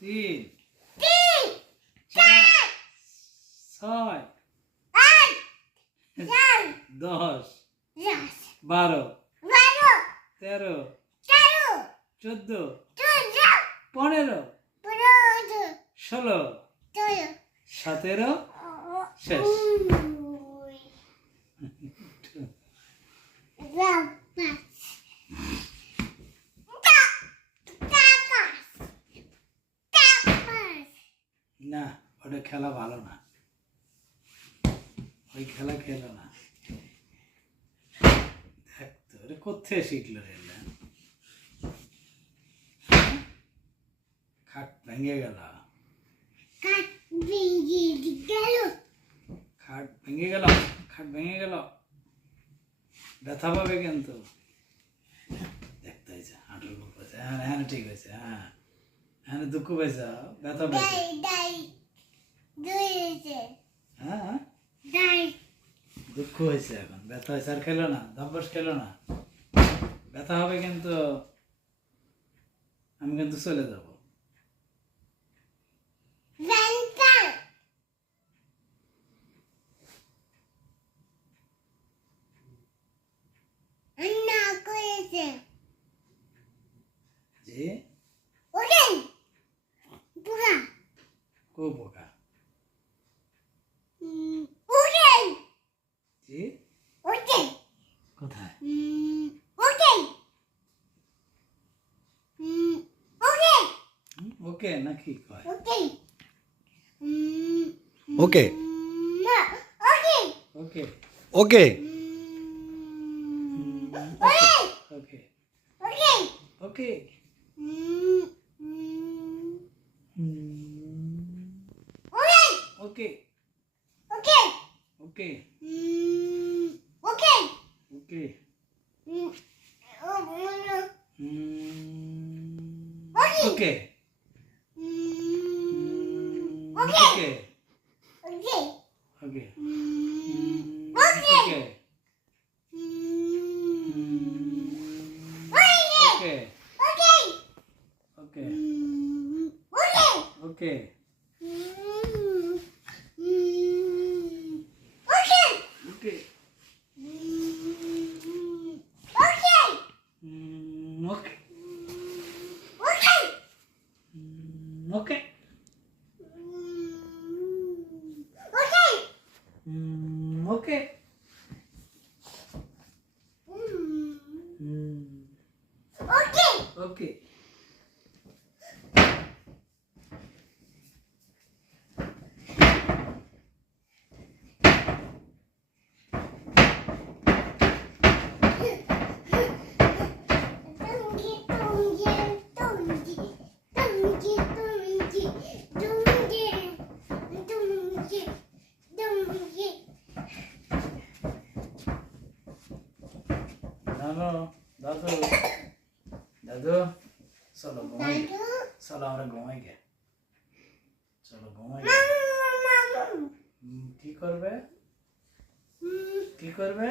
3 তিন 4 6 আট 10 দশ 12 বারো 13 তেরো 14 চৌদ্দ 15 পনেরো 16 ষোলো 17 শেষ না ওটা খেলা ভালো না ওই খেলা খেলো না দেখ তো এটা কোথায় শিখলো রে এলা? খাট ভেঙে গেল খাট ভেঙে গেল খাট ভেঙে গেল ব্যথা পাবে কিন্তু দেখতে হয়েছে হাঁটুর বুক হয়েছে হ্যাঁ হ্যাঁ ঠিক হয়েছে হ্যাঁ হ্যাঁ দুঃখ পেয়েছে ব্যথা পেয়েছে হ্যাঁ দুঃখ হয়েছে এখন ব্যথা হয়েছে আর খেলো না ধব্বস খেলো না ব্যথা হবে কিন্তু আমি কিন্তু চলে যাব জি কো পোকা জি কোথায় ওকে নাকি কয় ওকে ওকে ওকে ওকে ওকে ওকে ওকে ওকে ওকে ওকে ওকে ওকে ওকে ওকে ওকে ওকে ওকে ওকে ওকে দাদু দাদু চলো ঘুমাই চলো আমরা ঘুমাই গে চলো ঘুমাই কি করবে কি করবে